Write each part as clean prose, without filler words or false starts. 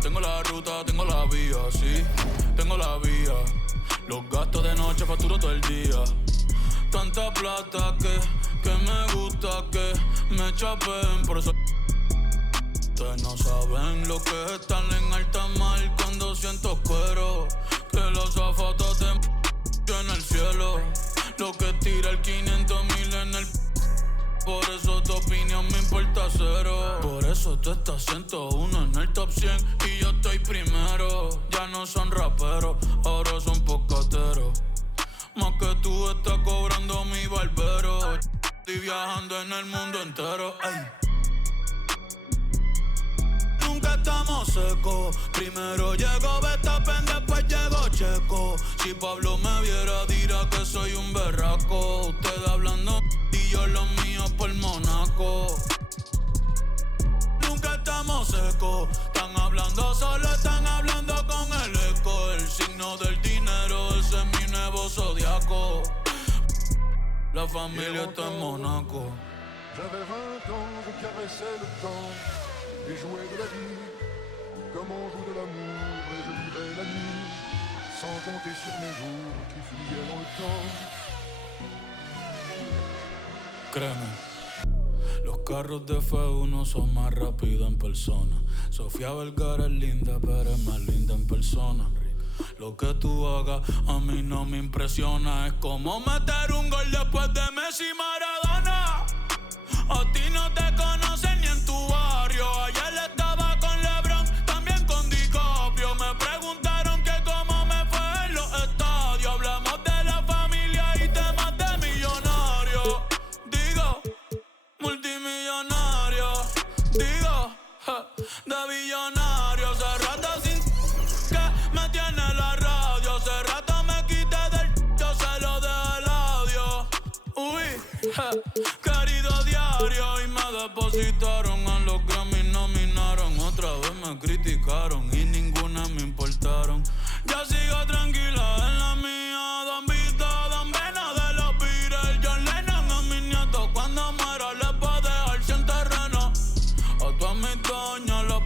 Tengo la ruta, tengo la vía, sí, tengo la vía. Los gastos de noche facturo todo el día. Tanta plata que me gusta que me chapen. Por eso ustedes no saben lo que es estar en alta mar cuando siento cuero. Que los zapatos te en el cielo. Lo que tira el 500,000 en el. Por eso tu opinión me importa cero. Por eso tú estás 101 en el top 100 y yo estoy primero. Ya no son raperos, ahora son pocateros. Más que tú estás cobrando mi barbero. Estoy viajando en el mundo entero. Ey. Nunca estamos secos. Primero llegó Verstappen, después llegó Checo. Si Pablo me viera dirá que soy un berraco. Ustedes hablando y yo los míos por Monaco. Nunca estamos secos. Están hablando solo, están hablando con el eco. El signo del dinero, ese es mi nuevo zodiaco. La familia está en Monaco. J'avais 20 ans, je caressais le temps et jouais de la vie comme on joue de l'amour, et je vivais la nuit sans compter sur mes jours qui fuyaient dans le temps. Créeme, los carros de F1 son más rápidos en persona. Sofía Vergara es linda, pero es más linda en persona. Lo que tú hagas a mí no me impresiona. Es como meter un gol después de Messi y Maradona. A ti no te conocen ni en tu barrio. Ayer estaba con LeBron, también con DiCaprio. Me preguntaron que cómo me fue en los estadios. Hablamos de la familia y temas de millonarios. Digo, multimillonario. Digo, de billonario. Hace rato sin que me tiene la radio. Hace rato me quité del yo se lo dejé el audio. Uy, querido diario. Y me depositaron a los Grammy, nominaron. Otra vez me criticaron y ninguna me importaron. Ya sigo tranquila en la mía. Don Vito, Don Vena de los Beatles. John Lennon a mis nietos. Cuando muera les voy a dejar sin terreno. A todas mis doñas la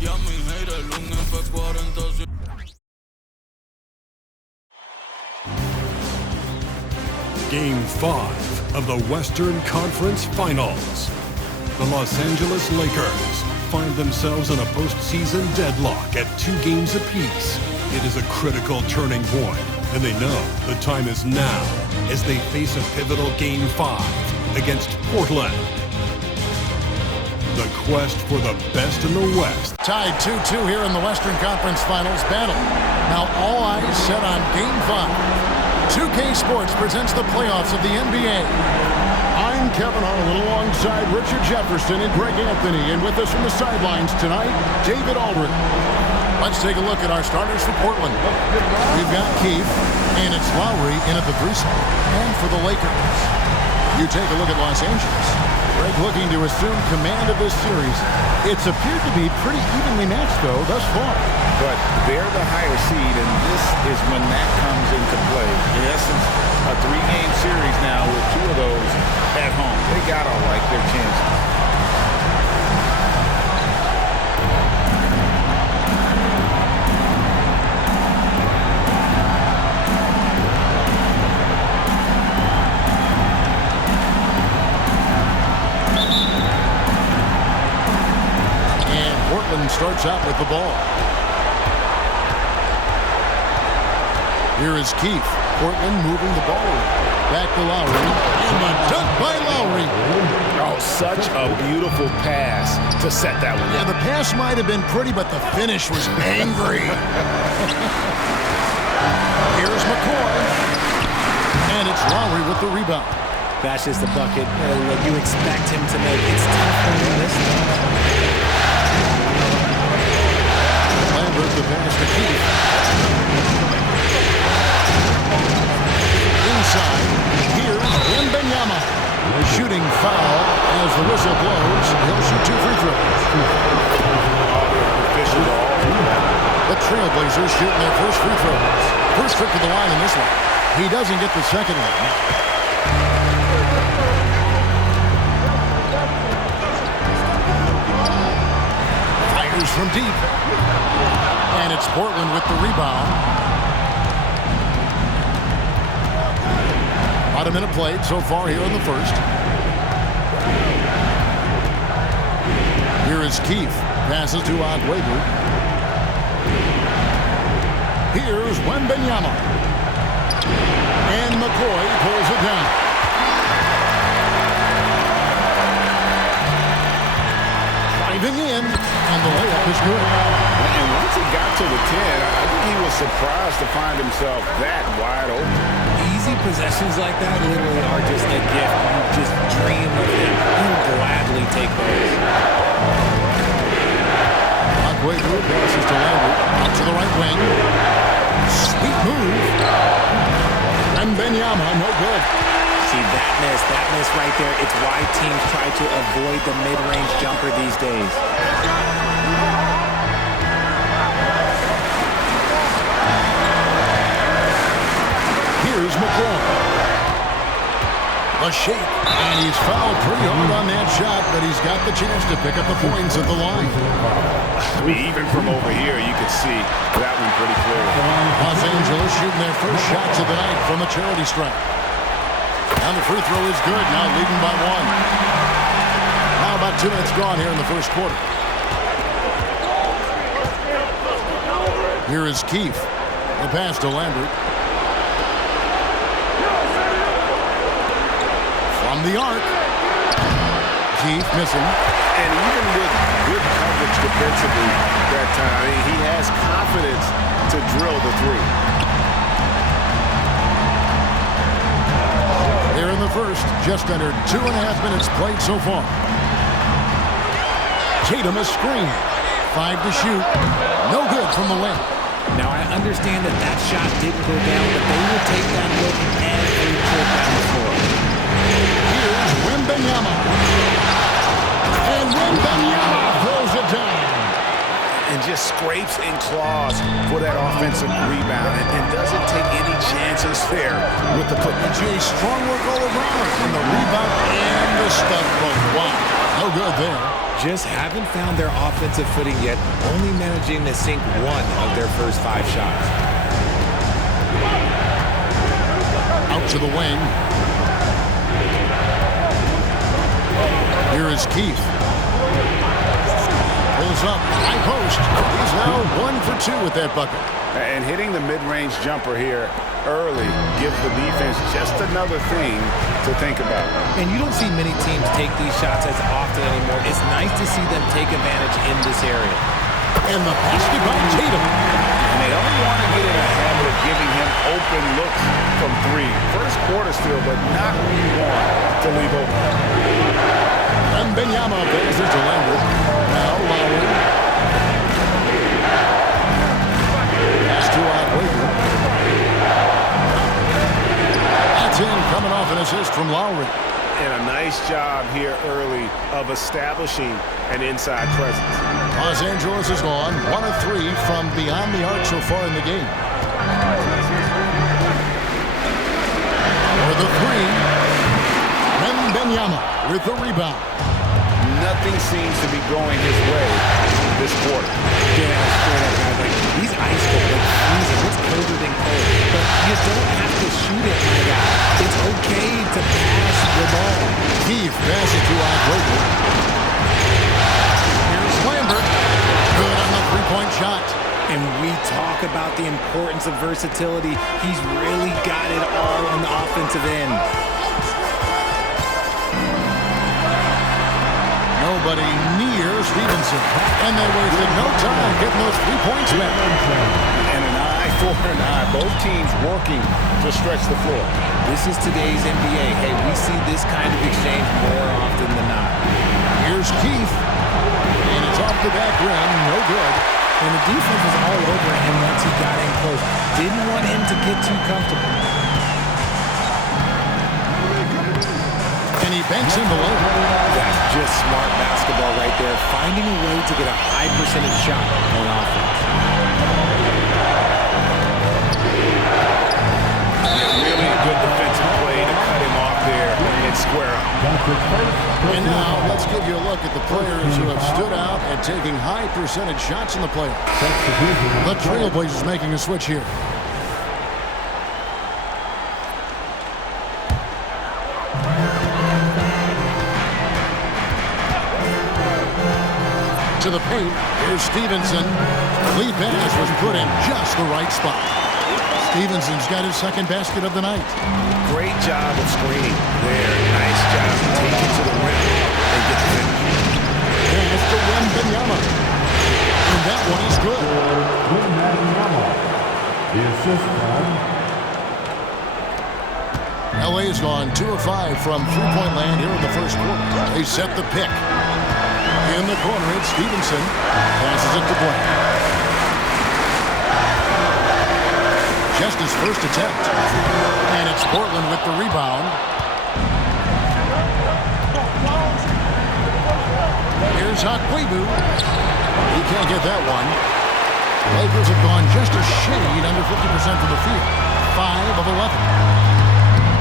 y a mi hater un F40. Game 5 of the Western Conference Finals. The Los Angeles Lakers find themselves in a postseason deadlock at 2 games apiece. It is a critical turning point, and they know the time is now as they face a pivotal Game 5 against Portland. The quest for the best in the West. Tied 2-2 here in the Western Conference Finals battle. Now all eyes set on Game 5. 2K Sports presents the playoffs of the NBA. I'm Kevin Harlan alongside Richard Jefferson and Greg Anthony. And with us from the sidelines tonight, David Aldridge. Let's take a look at our starters for Portland. We've got Keith, and it's Lowry in at the 3 spot. And for the Lakers, you take a look at Los Angeles. Greg looking to assume command of this series. It's appeared to be pretty evenly matched, though, thus far. But they're the higher seed, and this is when that comes into play. In essence, a 3-game series now with 2 of those at home. They gotta like their chances. Starts out with the ball. Here is Keith. Portland moving the ball. Back to Lowry. And a dunk by Lowry. Oh, such a beautiful pass to set that one. Yeah, the pass might have been pretty, but the finish was angry. Here's McCoy. And it's Lowry with the rebound. Bashes the bucket. What you expect him to make. It's tough for him this time. Lambert the pass to Keith. Inside, here's Wembanyama. A shooting foul as the whistle blows. He'll shoot 2 free throws. The Trailblazers shooting their first free throws. First trip to the line in this one. He doesn't get the second one. Fires from deep. And it's Portland with the rebound. About a minute played so far here in the first. Here is Keith. Passes to Aguero. Here's Wembanyama. And McCoy pulls it down. Driving in, and the layup is good. And once he got to the 10, I think he was surprised to find himself that wide open. Easy possessions like that literally are just a gift. You just dream of them. You'll gladly take those. Aguero passes to Lambert. Out to the right wing. Sweet move. Wembanyama, no good. See, that miss right there. It's why teams try to avoid the mid-range jumper these days. Here's McCoy. A shake, and he's fouled pretty hard on that shot, but he's got the chance to pick up the points at the line. I mean, even from over here, you could see that one pretty clearly. Los Angeles shooting their first shots of the night from a charity stripe. And the free throw is good, now leading by one. Now about 2 minutes gone here in the first quarter. Here is Keith. The pass to Lambert. From the arc. Keith missing. And even with good coverage defensively that time, he has confidence to drill the three. Here in the first, just under 2.5 minutes played so far. Tatum a screen. 5 to shoot. No good from the lane. Now, I understand that shot didn't go down, but they will take that look every trip down the floor. Here's Wembanyama. And Wembanyama throws it down. And just scrapes and claws for that offensive rebound and doesn't take any chances there with the put. Jay, strong work all around. And the rebound and the step both. Wow. No good there. Just haven't found their offensive footing yet, only managing to sink 1 of their first 5 shots. Out to the wing. Here is Keith. Pulls up, high post. He's now 1 for 2 with that bucket. And hitting the mid-range jumper here early gives the defense just another thing to think about. And you don't see many teams take these shots as often anymore. It's nice to see them take advantage in this area. And the basket by Tatum. And they don't want to get in a habit of giving him open looks from 3. First quarter still, but not who you want to leave open. Wembanyama passes to Lambert. Now Lowry. Pass to Aguero. That's in, coming off an assist from Lowry. And a nice job here early of establishing an inside presence. Los Angeles is gone 1 of 3 from beyond the arc so far in the game. For the 3, Wembanyama with the rebound. Nothing seems to be going his way this quarter. Yeah, straight up, guys. Like, these ice cold, like freezing. It's colder than cold. But you don't have to shoot it, my guy. It's okay to pass the ball. Keith passes to Aguero. Here's Lambert. Good on the three-point shot. And we talk about the importance of versatility. He's really got it all on the offensive end. Nobody near Stevenson. And they wasted no time getting those 3 points back. And an eye for an eye. Both teams working to stretch the floor. This is today's NBA. Hey, we see this kind of exchange more often than not. Here's Keith. And it's off the back rim. No good. And the defense was all over him once he got in close. Didn't want him to get too comfortable. And he banks in below. That's just smart basketball right there. Finding a way to get a high percentage shot on offense. Really good defensive play to cut him off there. And and square up. And now let's give you a look at the players who have stood out and taking high percentage shots in the playoffs. The Trailblazers making a switch here. To the paint, here's Stevenson. Lead pass was put in just the right spot. Stevenson's got his second basket of the night. Great job of screening there. Nice job to take it to the rim and get the finish. Pass to Wembanyama. And that one is good. Wembanyama, the assist on. LA has gone 2 of 5 from three-point land here in the first quarter. They set the pick. In the corner, it's Stevenson. Passes it to Blank. Just his first attempt. And it's Portland with the rebound. Here's Akwebu. He can't get that one. Lakers have gone just a shade under 50% from the field. 5 of 11.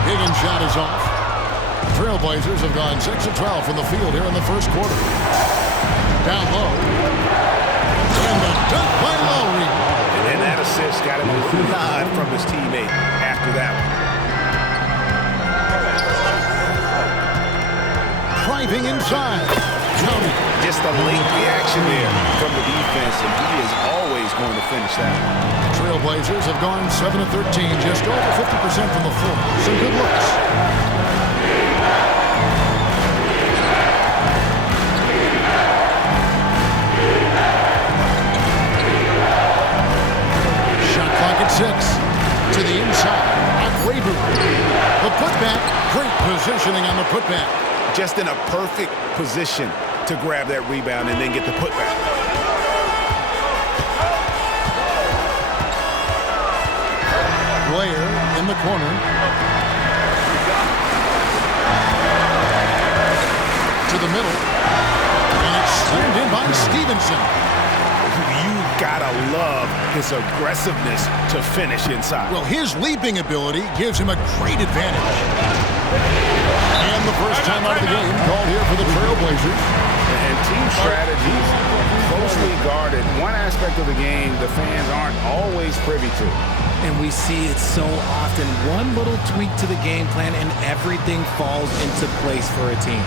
Higgins' shot is off. Trailblazers have gone 6 of 12 from the field here in the first quarter. Down low. And the dunk by Lowry. And that assist got him a little nod from his teammate after that one. Driving inside. Tony. Just a late reaction there from the defense, and he is always going to finish that one. Trailblazers have gone 7 of 13, just over 50% from the floor. Some good looks. Shot clock at 6. To the inside. Akwebu. The putback. Great positioning on the putback. Just in a perfect position to grab that rebound and then get the putback. Blair in the corner. To the middle. And it's slammed in by Stevenson. You gotta love his aggressiveness to finish inside. Well, his leaping ability gives him a great advantage. And the first time out of the game called here for the Trailblazers. And team strategies closely guarded. One aspect of the game the fans aren't always privy to. And we see it so often. One little tweak to the game plan and everything falls into place for a team.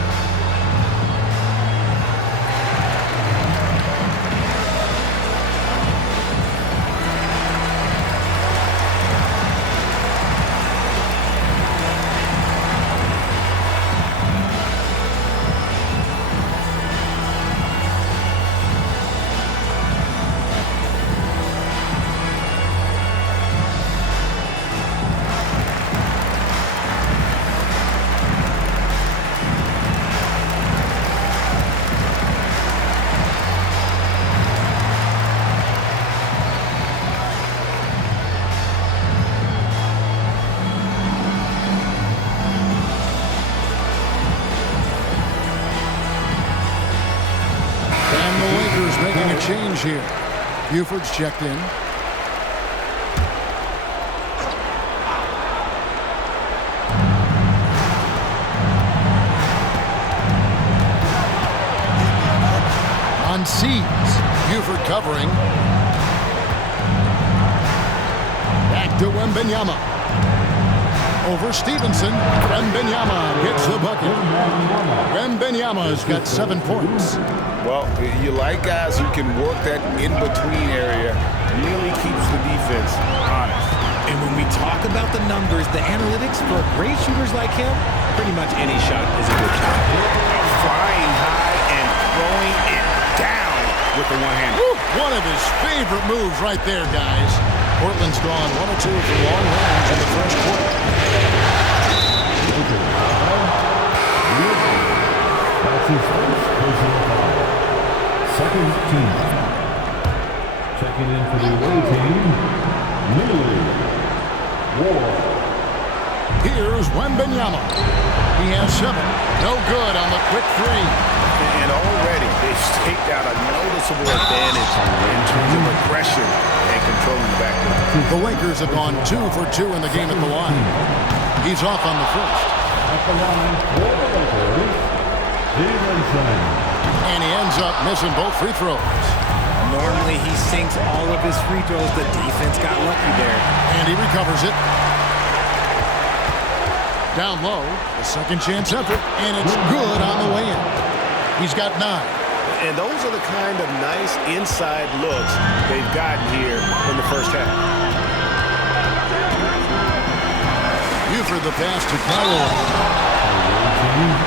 Change here. Buford's checked in. On Seeds. Buford covering. Back to Wembanyama. Over Stevenson. Wembanyama gets the bucket. Wembanyama's got 7 points. Well, you like guys who can work that in-between area, really keeps the defense honest. And when we talk about the numbers, the analytics for great shooters like him, pretty much any shot is a good shot. Flying high and throwing it down with the one hand. One of his favorite moves right there, guys. Portland's gone 1 of 2 from long range in the first quarter. That's his first personal foul. Second team. Checking in for the away team, Lily Ward. Here's Wembanyama. He has 7. No good on the quick 3. And already they've staked out a noticeable advantage in terms of aggression and controlling the backcourt. The Lakers have gone 2 for 2 in the game at the line. He's off on the first. At the line for the Lakers, Stevenson. And he ends up missing both free throws. Normally he sinks all of his free throws. The defense got lucky there. And he recovers it. Down low, a second chance effort, and it's good on the way in. He's got 9. And those are the kind of nice inside looks they've gotten here in the first half. Buford the pass to Kyle.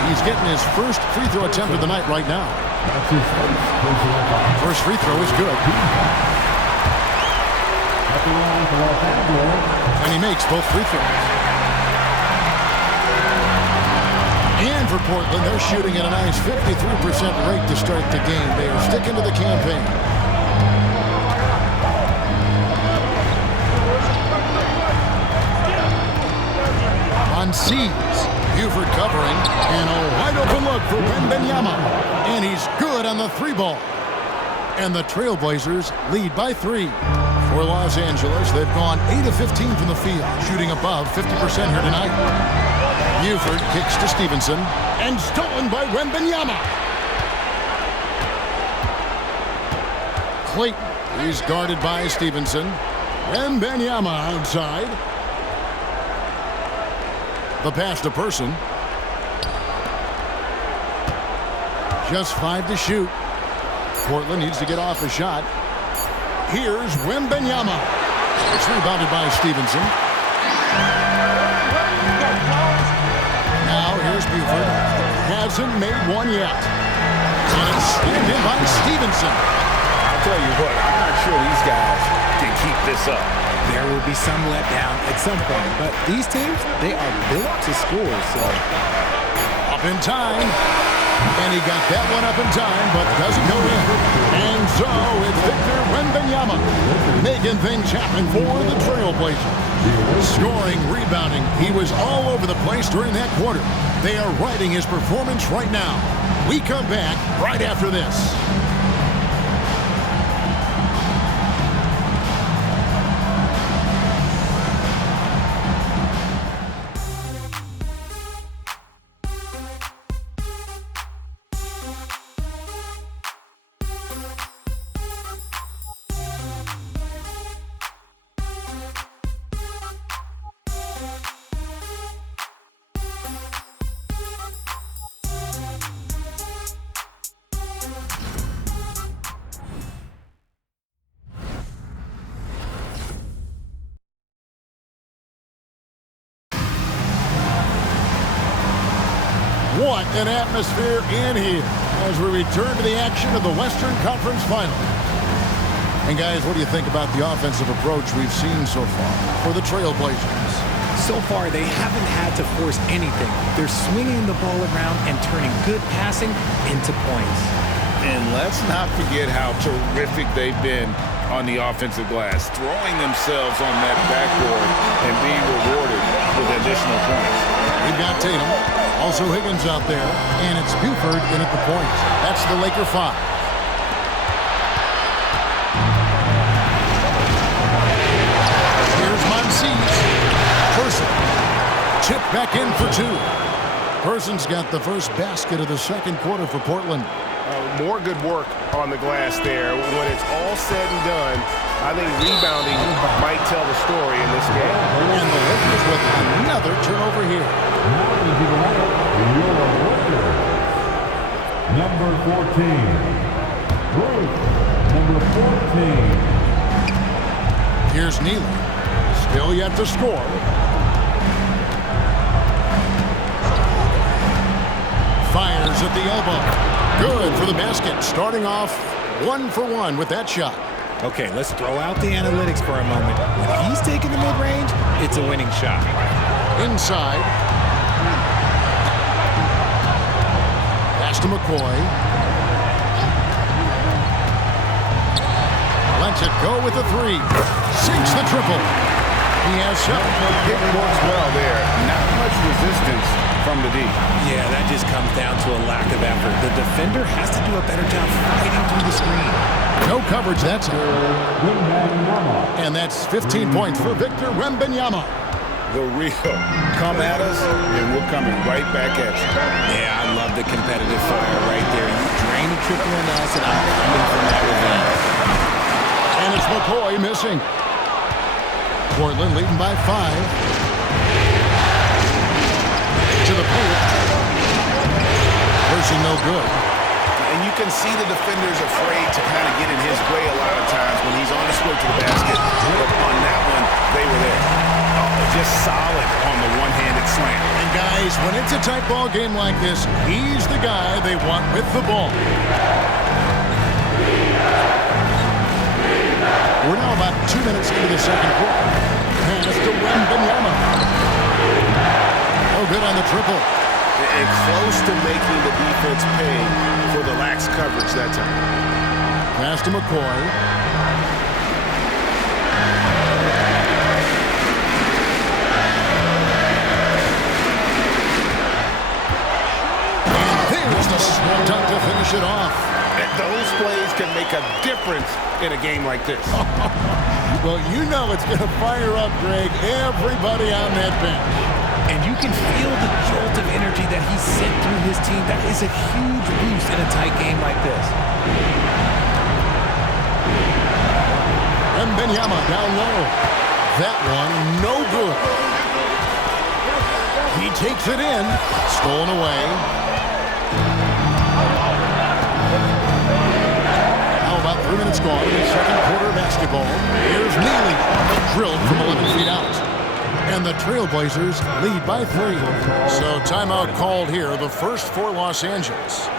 He's getting his first free throw attempt of the night right now. That's his First free throw is good. At the line for Los Angeles. And he makes both free throws. And for Portland, they're shooting at a nice 53% rate to start the game. They are sticking to the campaign. On C's, Buford covering, and a wide open look for Wembanyama. And he's good on the 3-ball. And the Trailblazers lead by 3. For Los Angeles, they've gone 8 of 15 from the field, shooting above 50% here tonight. Buford kicks to Stevenson, and stolen by Wembanyama. Clayton, he's guarded by Stevenson. Wembanyama outside. The pass to Person. Just 5 to shoot. Portland needs to get off a shot. Here's Wembanyama. It's rebounded by Stevenson. Now here's Buford. Hasn't made one yet. And it's stand in by Stevenson. I'll tell you what, I'm not sure these guys can keep this up. There will be some letdown at some point, but these teams, they are built to score, so. Up in time. And he got that one up in time, but doesn't go in. And so it's Victor Wembanyama making things happen for the Trailblazers. Scoring, rebounding. He was all over the place during that quarter. They are riding his performance right now. We come back right after this. What an atmosphere in here as we return to the action of the Western Conference Final. And guys, what do you think about the offensive approach we've seen so far for the Trailblazers? So far, they haven't had to force anything. They're swinging the ball around and turning good passing into points. And let's not forget how terrific they've been on the offensive glass, throwing themselves on that backboard and being rewarded with additional points. We've got Tatum, also Higgins out there, and it's Buford in at the point. That's the Laker 5. Here's Monsies. Person. Chip back in for 2. Person's got the first basket of the second quarter for Portland. More good work on the glass there. When it's all said and done, I think rebounding might tell the story in this game. And the Lakers with another turnover here. Number 14. Ruth, number 14. Here's Neely. Still yet to score. Fires at the elbow. Good for the basket. Starting off 1 for 1 with that shot. Okay, let's throw out the analytics for a moment. When he's taking the mid-range, it's a winning shot. Inside. Pass to McCoy. Lets it go with the 3. Sinks the triple. He has help. It works well there. Not much resistance from the D. Yeah, that just comes down to a lack of effort. The defender has to do a better job fighting through the screen. No coverage, that's it. And that's 15 points for Victor Wembanyama. the real. Come at us, and we're coming right back at you. Yeah, I love the competitive fire right there. You drain a triple on us, and I'm coming from that revenge. And it's McCoy missing. Portland leading by 5. To the paint. Person no good. And you can see the defender's afraid to kind of get in his way a lot of times when he's on his way to the basket. But on that one, they were there. Oh, just solid on the one-handed slam. And guys, when it's a tight ball game like this, he's the guy they want with the ball. We're now about 2 minutes into the second quarter. Pass to Wembanyama. Oh, good on the triple. And close to making the defense pay for the lax coverage that time. Pass to McCoy. And there's the small dunk to finish it off. And those plays can make a difference in a game like this. Well, you know it's going to fire up, Greg, everybody on that bench. And you can feel the jolt of energy that he sent through his team. That is a huge boost in a tight game like this. Wembanyama down low. That one, no good. He takes it in. Stolen away. Now about 3 minutes gone in the second quarter of basketball. Here's Neely. Drilled from 11 feet out. And the Trailblazers lead by 3. So timeout called here, the first for Los Angeles.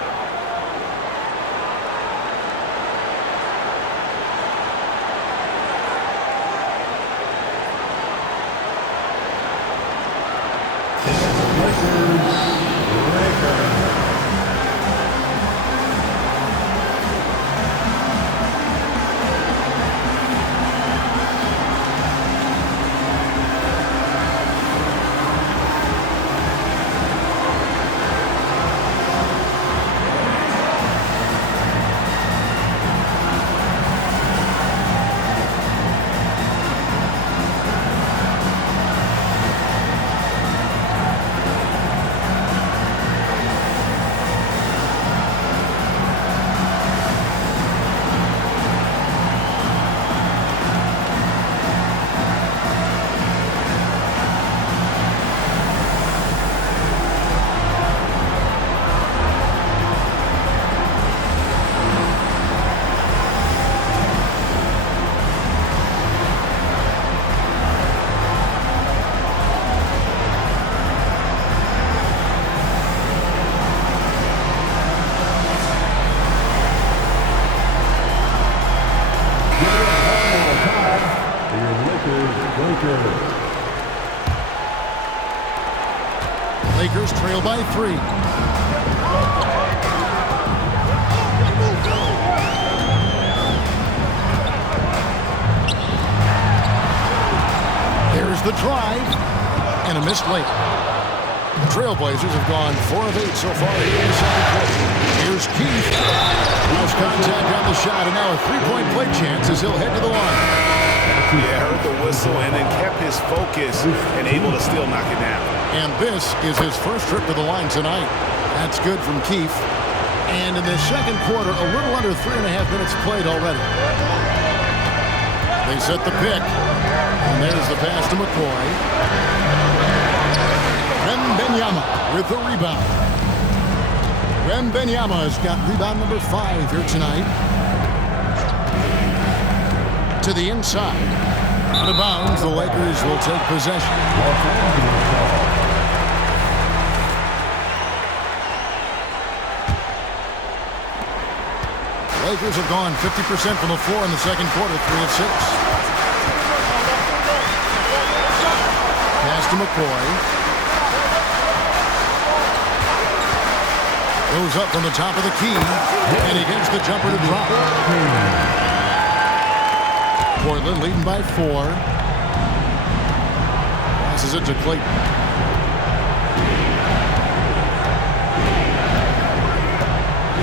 Lakers trail by 3. There's the drive and a missed layup. The Trailblazers have gone 4 of 8 so far here in the second quarter. Here's Keith. Lost contact on the shot, and now a three-point play chance as he'll head to the line. Yeah, heard the whistle and then kept his focus and able to still knock it down. And this is his first trip to the line tonight. That's good from Keith. And in the second quarter, a little under 3.5 minutes played already. They set the pick. And there's the pass to McCoy. Wembanyama with the rebound. Wembanyama has got rebound number 5 here tonight. To the inside. Out of bounds, the Lakers will take possession. Lakers have gone 50% from the floor in the second quarter, 3 of 6. Pass to McCoy. Goes up from the top of the key, and he gets the jumper to drop. Portland leading by 4. Passes it to Clayton.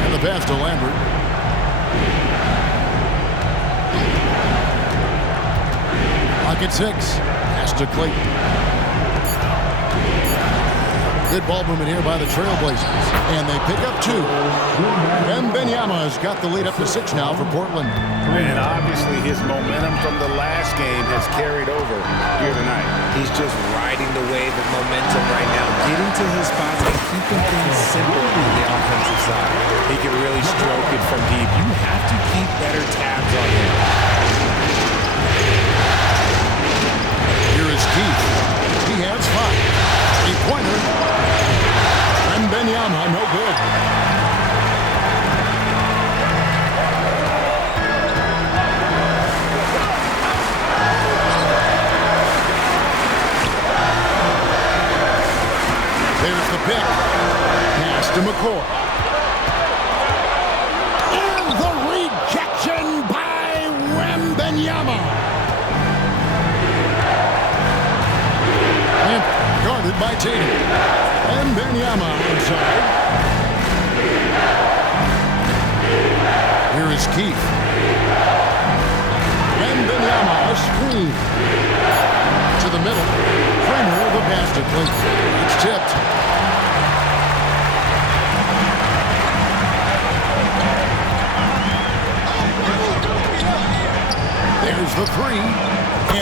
And the pass to Lambert. Clock at 6. Pass to Clayton. Good ball movement here by the Trailblazers. And they pick up 2. Wembanyama has got the lead up to 6 now for Portland. And obviously his momentum from the last game has carried over here tonight. He's just riding the wave of momentum right now, getting to his spots and keeping things simple on the offensive side. He can really stroke it from deep. You have to keep better tabs on him. Here is Keith. He has 5. 3-pointer. Wembanyama, no good. There's the pick. Pass to McCoy. And the rejection by Wembanyama. And guarded by Tatum. Wembanyama inside. Here is Keith. Wembanyama, a screen. To the middle. Kramer, the basket, please. It's tipped. There's the 3.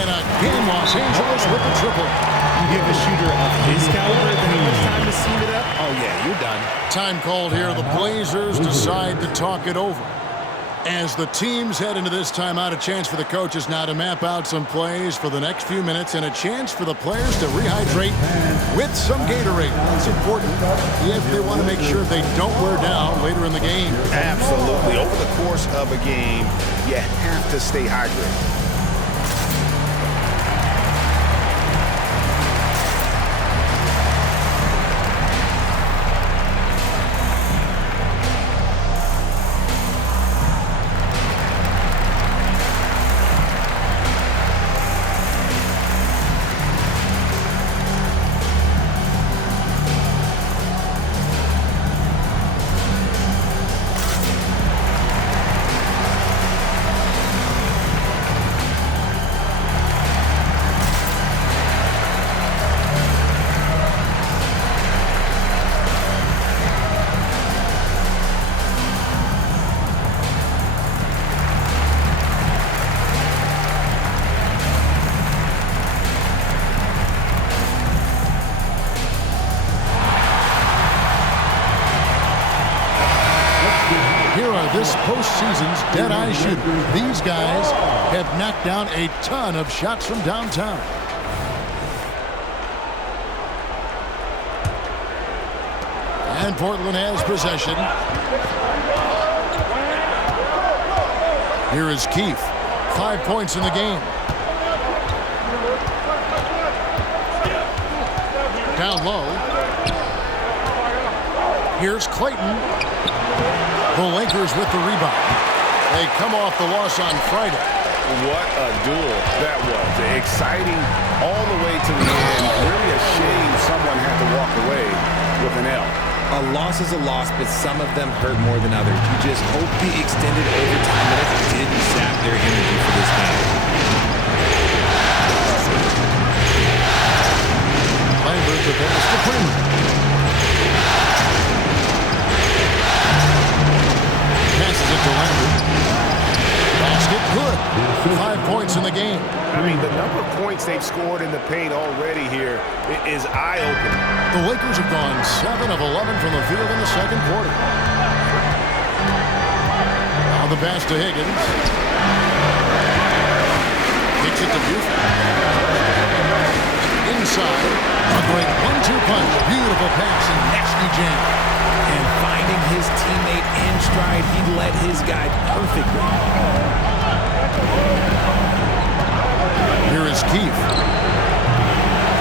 And again, Los Angeles with the triple. You give a shooter of his caliber that much time to seam it up, oh yeah, you're done. Time called here. The Blazers decide to talk it over. As the teams head into this timeout, a chance for the coaches now to map out some plays for the next few minutes and a chance for the players to rehydrate with some Gatorade. It's important if they want to make sure they don't wear down later in the game. Absolutely. Over the course of a game, you have to stay hydrated. This postseason's dead-eye shooter. These guys have knocked down a ton of shots from downtown. And Portland has possession. Here is Keith. 5 points in the game. Down low. Here's Clayton. The Lakers with the rebound. They come off the loss on Friday. What a duel that was. Exciting all the way to the end. Really a shame someone had to walk away with an L. A loss is a loss, but some of them hurt more than others. You just hope the extended overtime minutes didn't sap their energy for this game. Lambert with the pass to Kramer. Passes it to Lambert. Basket good. 5 points in the game. I mean, the number of points they've scored in the paint already here is eye-opening. The Lakers have gone 7 of 11 from the field in the second quarter. Now the pass to Higgins. Kicks it to Buford. Inside. A great 1-2 punch. Beautiful pass and nasty jam. And finding his teammate in stride, he led his guy perfectly. Here is Keith.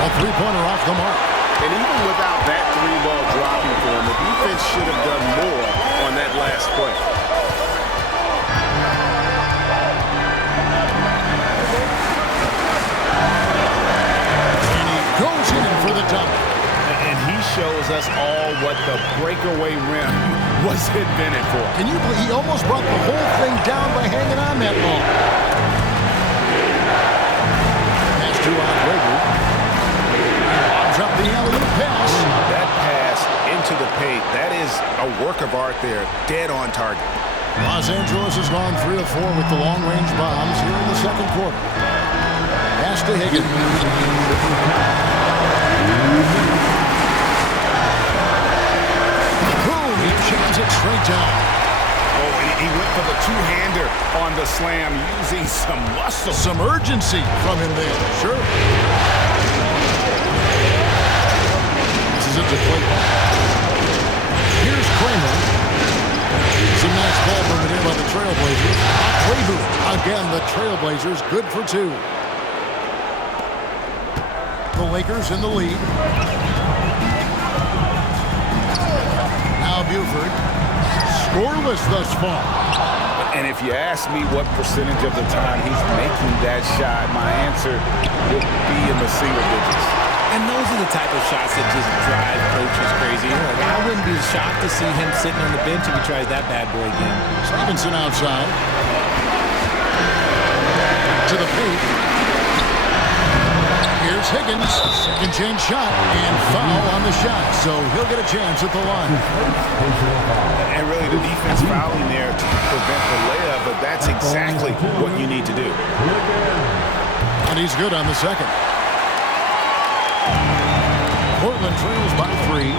A three-pointer off the mark. And even without that three-ball dropping for him, the defense should have done more on that last play. And he goes in for the dunk. And he shows us all what the breakaway rim was invented for. Can you believe he almost brought the whole thing down by hanging on that long? Pass to Gregory. Lobs up the alley-oop pass. That pass is a work of art there, dead on target. Los Angeles has gone 3 of 4 with the long-range bombs here in the second quarter. Pass to Higgins. Boom! He jams it straight down. Oh, he went for the two-hander on the slam, using some muscle. Some urgency from him there. Sure. This is it to Clayton. Here's Kramer. Some nice ball movement here by the Trailblazers. Again, the Trailblazers good for 2. The Lakers in the lead. Now Buford. Scoreless thus far. And if you ask me what percentage of the time he's making that shot, my answer would be in the single digits. And those are the type of shots that just drive coaches crazy. Like, I wouldn't be shocked to see him sitting on the bench if he tries that bad boy again. Stevenson outside. To the paint. Here's Higgins. Second change shot. And foul on the shot. So he'll get a chance at the line. And really the defense fouling there to prevent the layup, but that's exactly what you need to do. And he's good on the second. Portland trails by 3.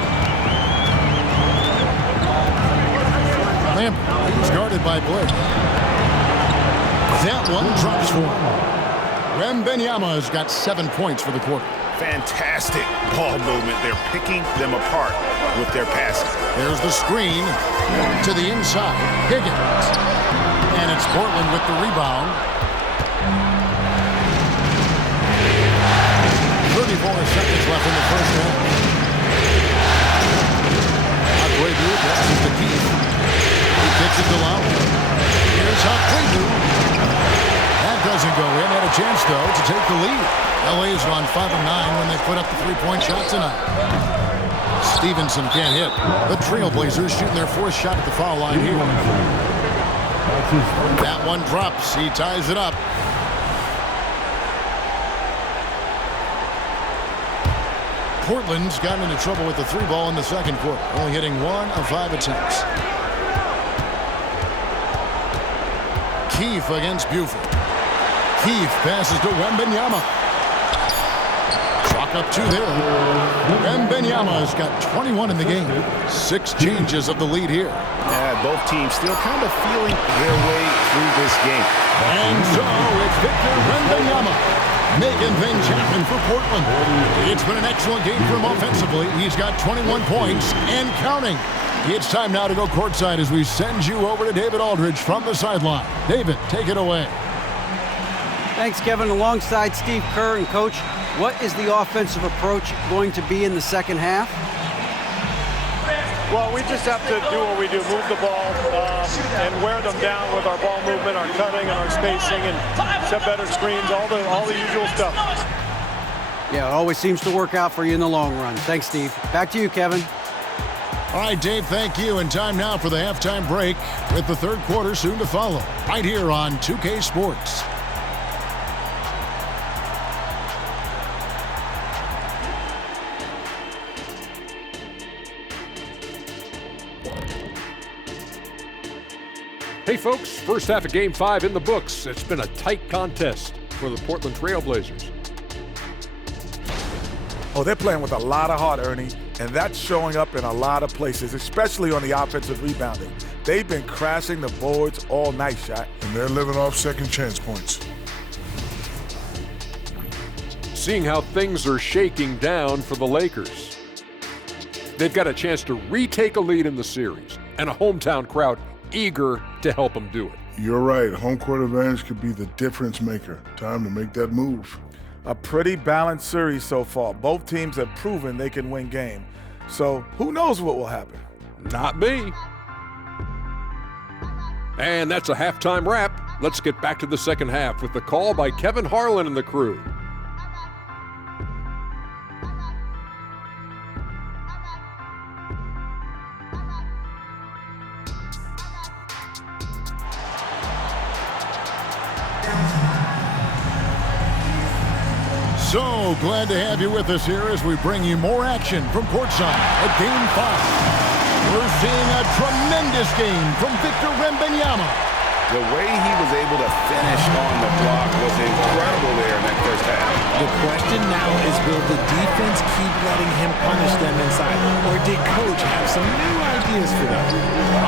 Lambert, he's guarded by Blake. That one drops for him. Wembanyama has got 7 points for the quarter. Fantastic ball movement. They're picking them apart with their passes. There's the screen to the inside. Higgins. And it's Portland with the rebound. 34 seconds left in the first half. Akwebu passes to Keith. He kicks it to Lowry. Here's Akwebu. That doesn't go in. Had a chance, though, to take the lead. LA's gone 5 of 9 when they put up the 3-point shot tonight. Stevenson can't hit. The Trailblazers shooting their 4th shot at the foul line here. That one drops. He ties it up. Portland's gotten into trouble with the 3 ball in the second quarter, only hitting 1 of 5 attempts. Keefe against Buford. Keefe passes to Wembanyama. Chalk up 2 there. Wembanyama's got 21 in the game. 6 changes of the lead here. Yeah, both teams still kind of feeling their way through this game. And so it's Victor Wembanyama making things happen for Portland. It's been an excellent game for him offensively. He's got 21 points and counting. It's time now to go courtside as we send you over to David Aldridge from the sideline. David, take it away. Thanks, Kevin. Alongside Steve Kerr and Coach, what is the offensive approach going to be in the second half? Well, we just have to do what we do, move the ball and wear them down with our ball movement, our cutting, and our spacing, and set better screens, all the usual stuff. Yeah, it always seems to work out for you in the long run. Thanks, Steve. Back to you, Kevin. All right, Dave, thank you. And time now for the halftime break with the third quarter soon to follow, right here on 2K Sports. Hey folks, first half of Game 5 in the books. It's been a tight contest for the Portland Trailblazers. Oh, they're playing with a lot of heart, Ernie, and that's showing up in a lot of places, especially on the offensive rebounding. They've been crashing the boards all night, Shaq. And they're living off second chance points. Seeing how things are shaking down for the Lakers. They've got a chance to retake a lead in the series, and a hometown crowd eager to help them do it. You're right. Home court advantage could be the difference maker. Time to make that move. A pretty balanced series so far. Both teams have proven they can win games. So who knows what will happen? Not me. And that's a halftime wrap. Let's get back to the second half with the call by Kevin Harlan and the crew. So glad to have you with us here as we bring you more action from courtside at Game 5. We're seeing a tremendous game from Victor Wembanyama. The way he was able to finish on the block was incredible there in that first half. The question now is, will the defense keep letting him punish them inside? Or did Coach have some new ideas for them?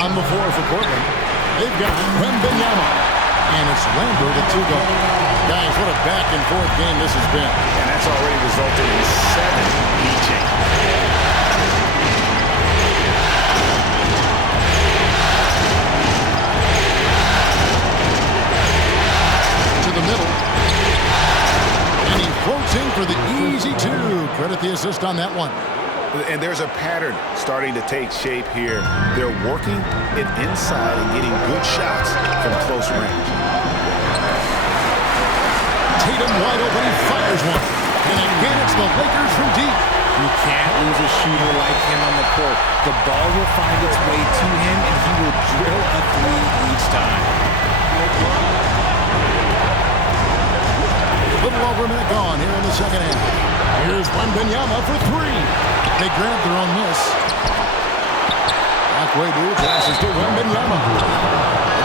On the floor for Portland, they've got Wembanyama. And it's Lambert at 2 guard. Guys, what a back-and-forth game this has been. And that's already resulted in 7 lead changes. Middle. And he floats in for the easy 2. Credit the assist on that one. And there's a pattern starting to take shape here. They're working it inside and getting good shots from close range. Tatum wide open, he fires one. And again, it's the Lakers from deep. You can't lose a shooter like him on the court. The ball will find its way to him, and he will drill a 3 each time. A little over a minute gone here in the second half. Here's Wembanyama for 3. They grab their own miss. Halfway through, passes to Wembanyama.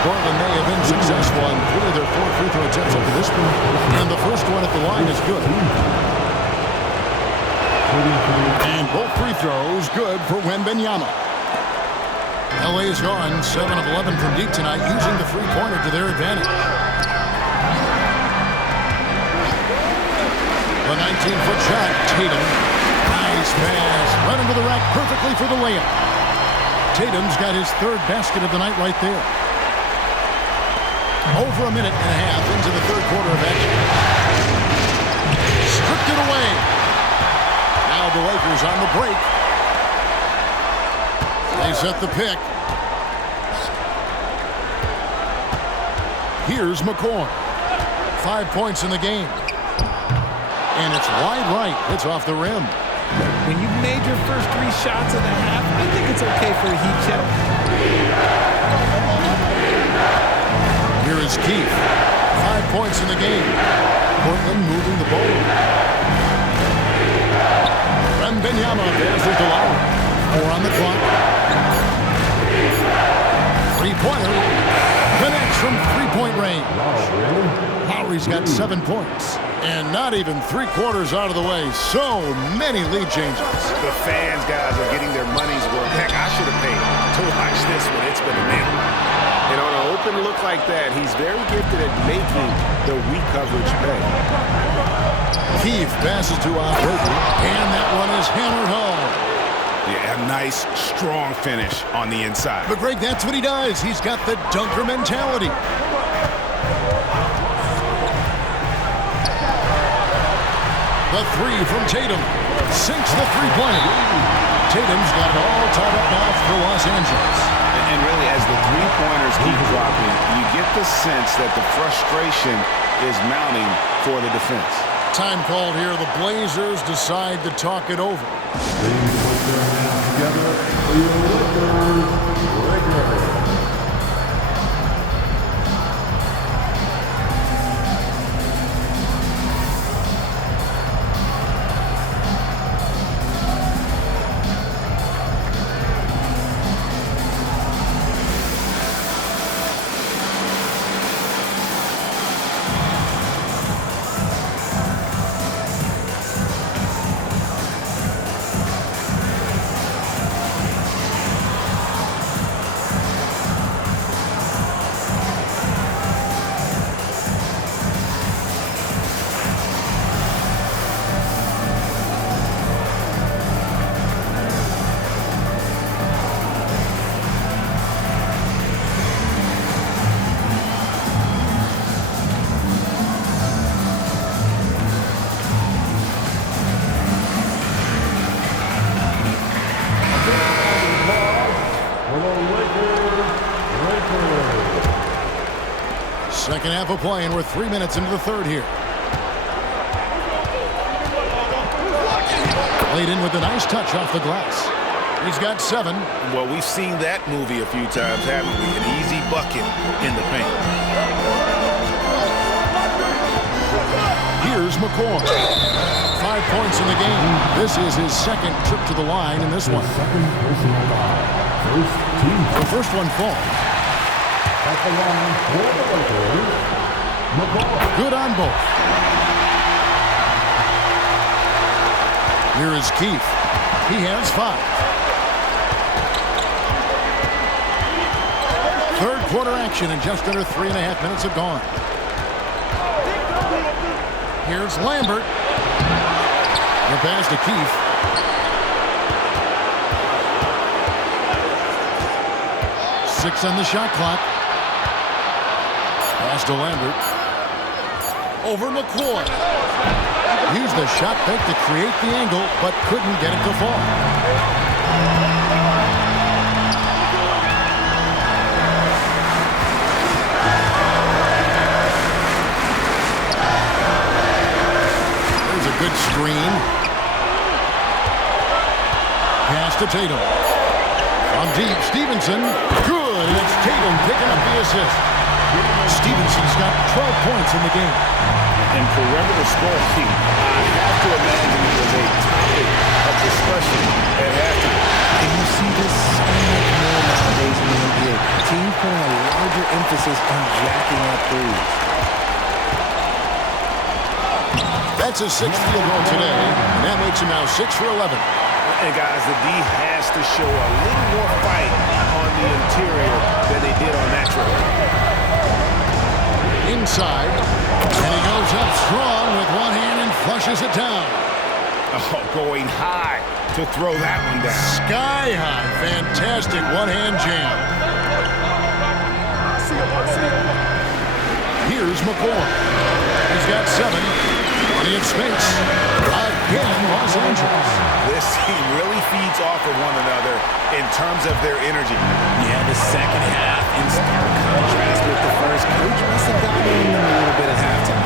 Portland may have been successful on 3 of their 4 free throw attempts up to this point. And the first one at the line is good. And both free throws good for Wembanyama. LA's gone 7 of 11 from deep tonight, using the three-pointer to their advantage. The 19-foot shot, Tatum. Nice pass. Right into the rack perfectly for the layup. Tatum's got his 3rd basket of the night right there. Over a minute and a half into the 3rd quarter of action. Stripped it away. Now the Lakers on the break. They set the pick. Here's McCoy. 5 points in the game. And it's wide right. It's off the rim. When you've made your first 3 shots in the half, I think it's okay for a heat check. Here is Keith. 5 points in the game. Portland moving the ball. Wembanyama passes to Lowry. 4 on the clock. 3-pointer. Connects from 3-point range. Lowry's got 7 points. And not even 3/4 out of the way. So many lead changes. The fans, guys, are getting their money's worth. Heck, I should have paid to watch this one. It's been a minute. And on an open look like that, he's very gifted at making the weak coverage pay. Keith passes to Alfredo, and that one is hammered home. Yeah, a nice, strong finish on the inside. But Greg, that's what he does. He's got the dunker mentality. The 3 from Tatum. Sinks the 3-pointer. Tatum's got it all tied up now for Los Angeles. And really, as the 3-pointers keep dropping, you get the sense that the frustration is mounting for the defense. Time called here. The Blazers decide to talk it over. Second half of play, and we're 3 minutes into the 3rd here. Laid in with a nice touch off the glass. He's got 7. Well, we've seen that movie a few times, haven't we? An easy bucket in the paint. Here's McCoy. 5 points in the game. This is his second trip to the line in this one. The first one falls. At the line for the Lakers, McCoy. Good on both. Here is Keith. He has 5. Third quarter action and just under 3.5 minutes have gone. Here's Lambert. The pass to Keith. Six on the shot clock. Pass to Lambert. Over McCoy. Used the shot fake to create the angle, but couldn't get it to fall. There's a good screen. Pass to Tatum. From deep, Stevenson. Good. It's Tatum picking up the assist. Stevenson's got 12 points in the game. And perimeter scoring, I have to imagine it was a topic of discussion at halftime. And you see this so much more nowadays in the NBA. Teams putting a larger emphasis on jacking up threes. That's his 6th field goal today, and that makes him now 6 for 11. And guys, the D has to show a little more fight on the interior than they did on that trip. Inside, and he goes up strong with one hand and flushes it down. Oh, going high to throw that one down. Sky high, fantastic one-hand jam. Here's McCoy. He's got 7. Plenty of space. Again, Los Angeles. This team really feeds off of one another in terms of their energy. Yeah, the second half in stark contrast with the first. Coach must have gotten in them a little bit at halftime.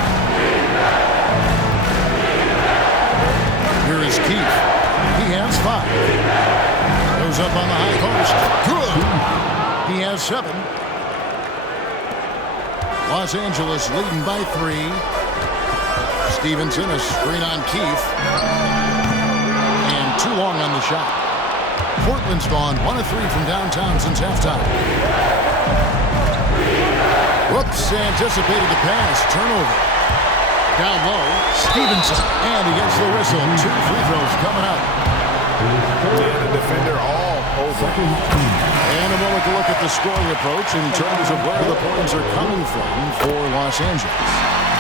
Here is Keith. He has 5. Goes up on the high post. Good. He has 7. Los Angeles leading by 3. Stevenson, a screen on Keith. And too long on the shot. Portland's gone 1 of 3 from downtown since halftime. Whoops, anticipated the pass. Turnover. Down low, Stevenson. And he gets the whistle. 2 free throws coming up. And the defender all over. And a moment to look at the scoring approach in terms of where the points are coming from for Los Angeles.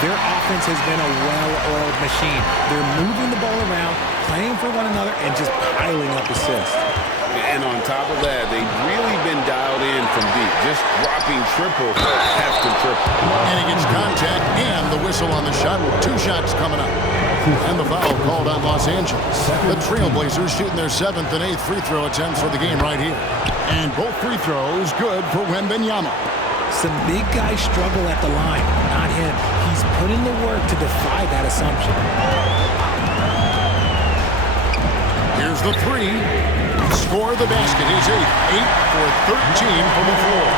Their offense has been a well-oiled machine. They're moving the ball around, playing for one another, and just piling up assists. And on top of that, they've really been dialed in from deep, just dropping triple after triple. And he gets contact and the whistle on the shot. 2 shots coming up. And the foul called on Los Angeles. The Trailblazers shooting their 7th and 8th free throw attempts for the game right here. And both free throws good for Wembanyama. Some big guys struggle at the line, not him. He's put in the work to defy that assumption. Here's the 3. Score the basket. He's 8 for 13 from the floor.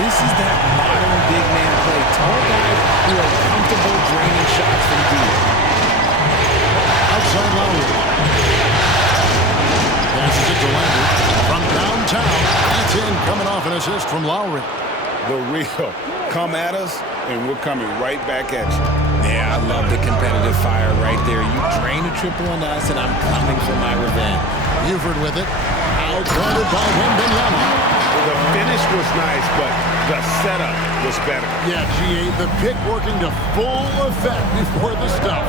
This is that modern big man play. Tall guys who are comfortable draining shots from deep. Outside Lowry. Passes it to Lambert from downtown. That's in, coming off an assist from Lowry. The real. Come at us, and we're coming right back at you. Yeah, I love the competitive fire right there. You drain a triple on us, and I'm coming for my revenge. Buford with it. Outguarded by Wembanyama. The finish was nice, but the setup was better. Yeah, GA, the pick working to full effect before the stuff.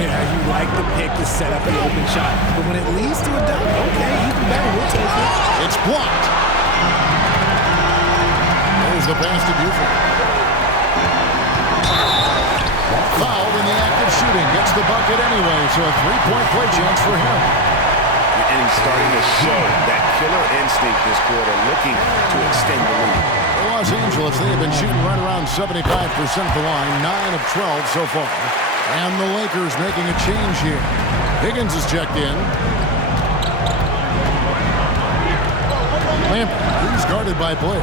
Yeah, you like the pick to set up the open shot, but when it leads to a dunk, okay, even better, we'll take it. It's blocked. There's the pass to Buford. Fouled in the act of shooting. Gets the bucket anyway, so a 3-point play chance for him. And he's starting to show that killer instinct this quarter, looking to extend the lead. Los Angeles, they have been shooting right around 75% of the line, 9 of 12 so far. And the Lakers making a change here. Higgins is checked in. Lambert, he's guarded by Blair.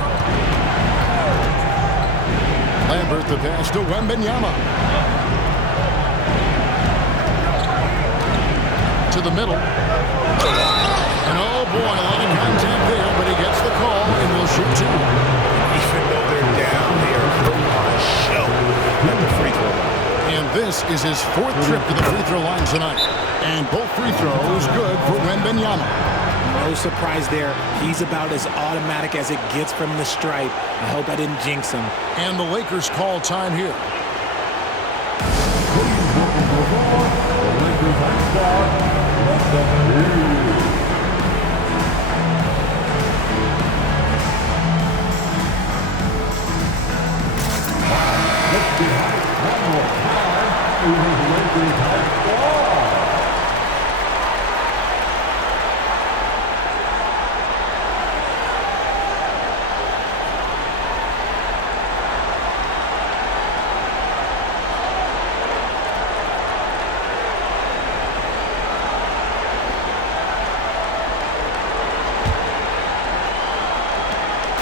Lambert, the pass to Wembanyama. to the middle. And oh boy, a lot of contact there, but he gets the call and will shoot 2. Even though they're down, they are putting on a show at the free throw line. And this is his 4th trip to the free throw line tonight. And both free throws good for Wembanyama. No surprise there. He's about as automatic as it gets from the stripe. I hope I didn't jinx him. And the Lakers call time here.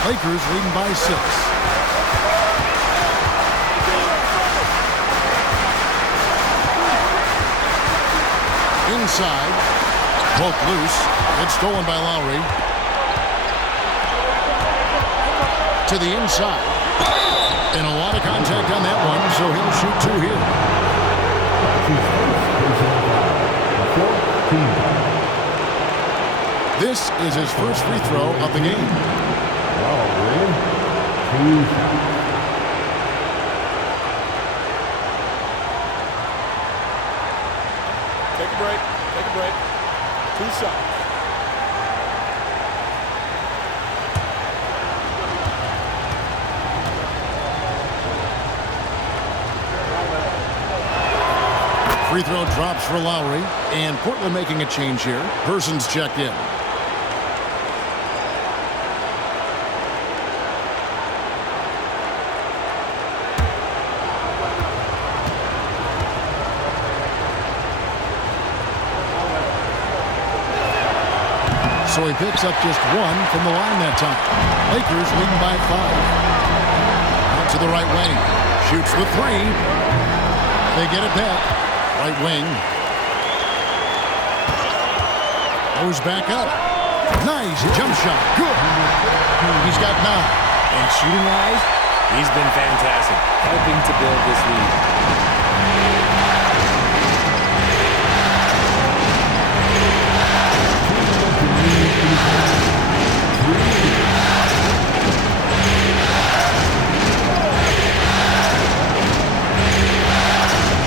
Lakers leading by 6. Inside. Poke loose. It's stolen by Lowry. To the inside. And a lot of contact on that one, so he'll shoot 2 here. This is his first free throw of the game. Take a break. Take a break. 2 shots. Free throw drops for Lowry. And Portland making a change here. Person's checked in. So he picks up just 1 from the line that time. Lakers leading by 5. Out to the right wing. Shoots the 3. They get it back. Right wing. Goes back up. Nice jump shot. Good. He's got 9. And shooting-wise, he's been fantastic, helping to build this lead.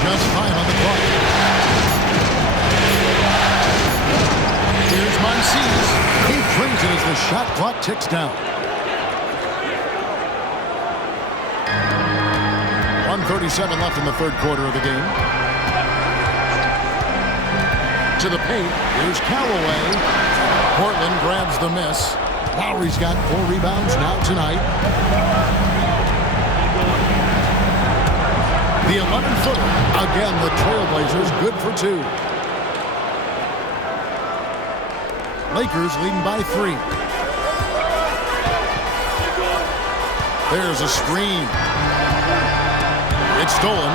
Just 5 on the clock. Here's Monsees. He brings it as the shot clock ticks down. 1:37 left in the 3rd quarter of the game. To the paint. Here's Callaway. Portland grabs the miss. Lowry's got 4 rebounds now tonight. The 11-footer. Again, the Trailblazers good for 2. Lakers leading by 3. There's a screen. It's stolen.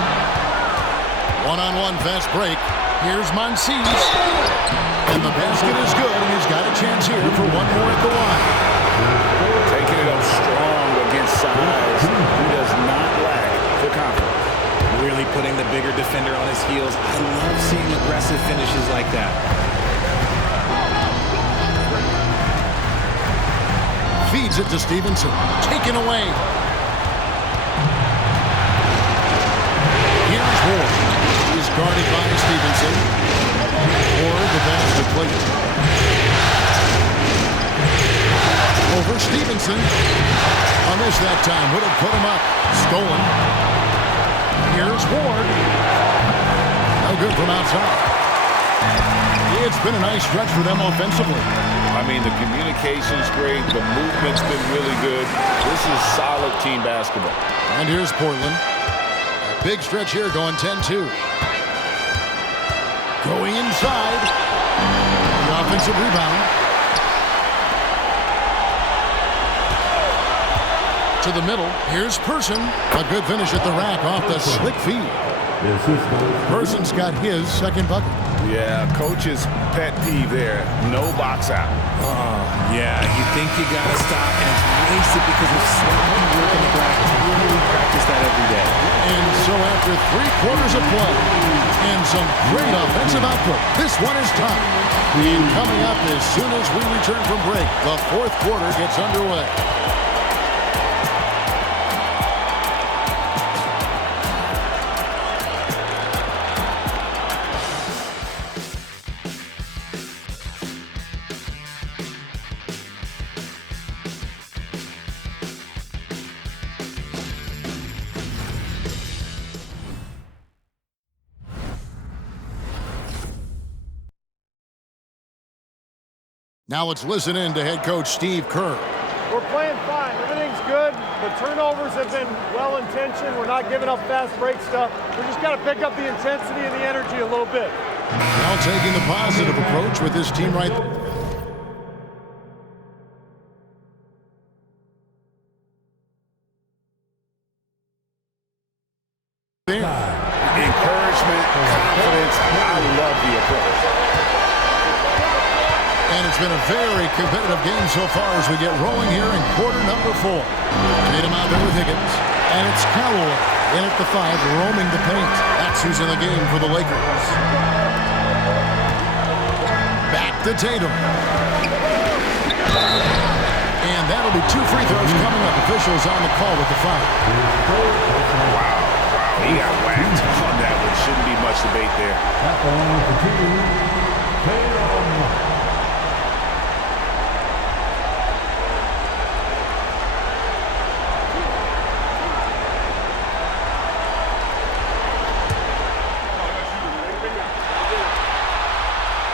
One-on-one fast break. Here's Monsees. And the basket is good, and he's got a chance here for 1 more at the line. Taking it up strong against size. He does not lack the confidence. Really putting the bigger defender on his heels. I love seeing aggressive finishes like that. Feeds it to Stevenson. Taken away. Here's Ward. He's guarded by Stevenson. Ward, the pass deflated. Over Stevenson. A miss that time. Would have put him up. Stolen. Here's Ward. No good from outside. It's been a nice stretch for them offensively. I mean, the communication's great. The movement's been really good. This is solid team basketball. And here's Portland. A big stretch here going 10-2. Going inside. The offensive rebound. To the middle. Here's Person. A good finish at the rack off the slick feed. Person's got his second bucket. Yeah, coach's pet peeve there. No box out. Yeah, you think you got to stop, and it's wasted because of sloppy work on the glass. We practice that every day. And so after 3 quarters of play and some great offensive output, this one is tied. And coming up as soon as we return from break, the 4th quarter gets underway. Now let's listen in to head coach Steve Kerr. We're playing fine. Everything's good. The turnovers have been well-intentioned. We're not giving up fast break stuff. We just got to pick up the intensity and the energy a little bit. Now taking the positive approach with this team right there. Encouragement, confidence. I love the approach. And it's been a very competitive game so far as we get rolling here in quarter number 4. Tatum out there with Higgins. And it's Callaway in at the 5, roaming the paint. That's who's in the game for the Lakers. Back to Tatum. And that'll be 2 free throws coming up. Officials on the call with the foul. Wow. He got whacked on that one. Shouldn't be much debate there.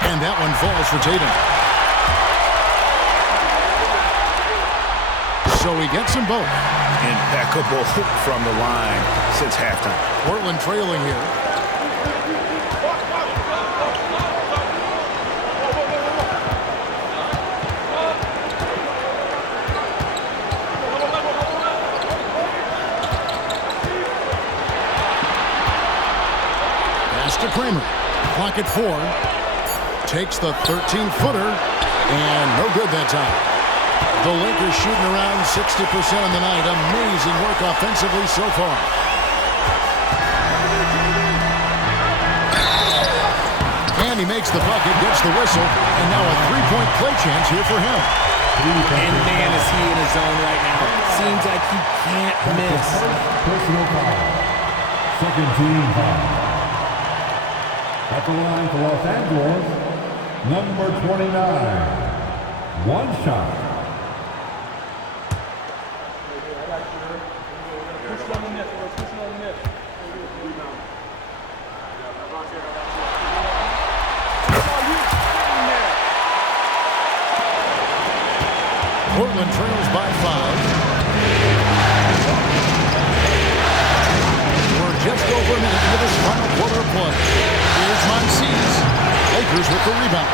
And that one falls for Tatum. So he gets them both. Impeccable from the line since halftime. Portland trailing here. Pass to Kramer. Clock at 4. Takes the 13-footer, and no good that time. The Lakers shooting around 60% on the night. Amazing work offensively so far. And he makes the bucket, gets the whistle, and now a 3-point play chance here for him. And man, is he in his zone right now. Seems like he can't miss. Personal foul. Second team foul. At the line for Los Angeles, number 29. One shot. Portland trails by 5. We're just over a minute into this final quarter of play. Here's Monsees. Lakers with the rebound.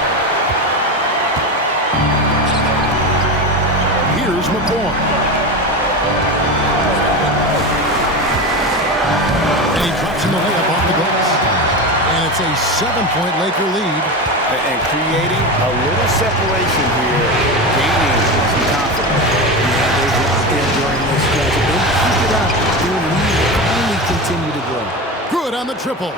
Here's McCoy. And he drops in the layup off the glass. And it's a 7-point Laker lead. And creating a little separation here, gaining some confidence. Yeah, they've locked in during this stretch. If they keep it up, their lead will only continue to grow. Good on the triple.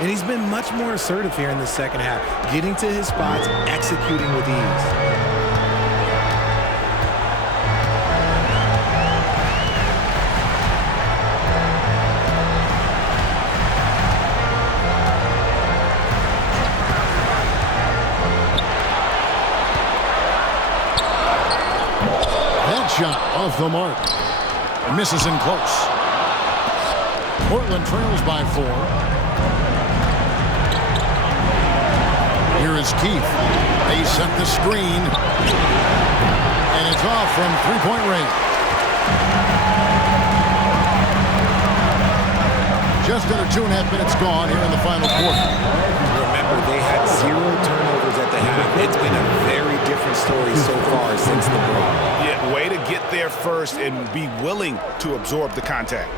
And he's been much more assertive here in the second half, getting to his spots, executing with ease. That shot off the mark. Misses in close. Portland trails by 4. Here is Keith. They set the screen. And it's off from 3-point range. Just under 2.5 minutes gone here in the final quarter. Remember, they had 0 turnovers at the half. It's been a very different story so far since the break. Yeah, way to get there first and be willing to absorb the contact.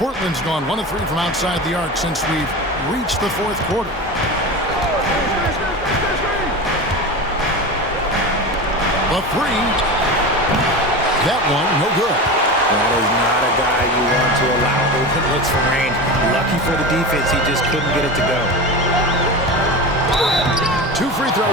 Portland's gone 1 of 3 from outside the arc since we've reached the fourth quarter. The three. That one, no good. That is not a guy you want to allow open looks for range. Lucky for the defense, he just couldn't get it to go. 2 free throws.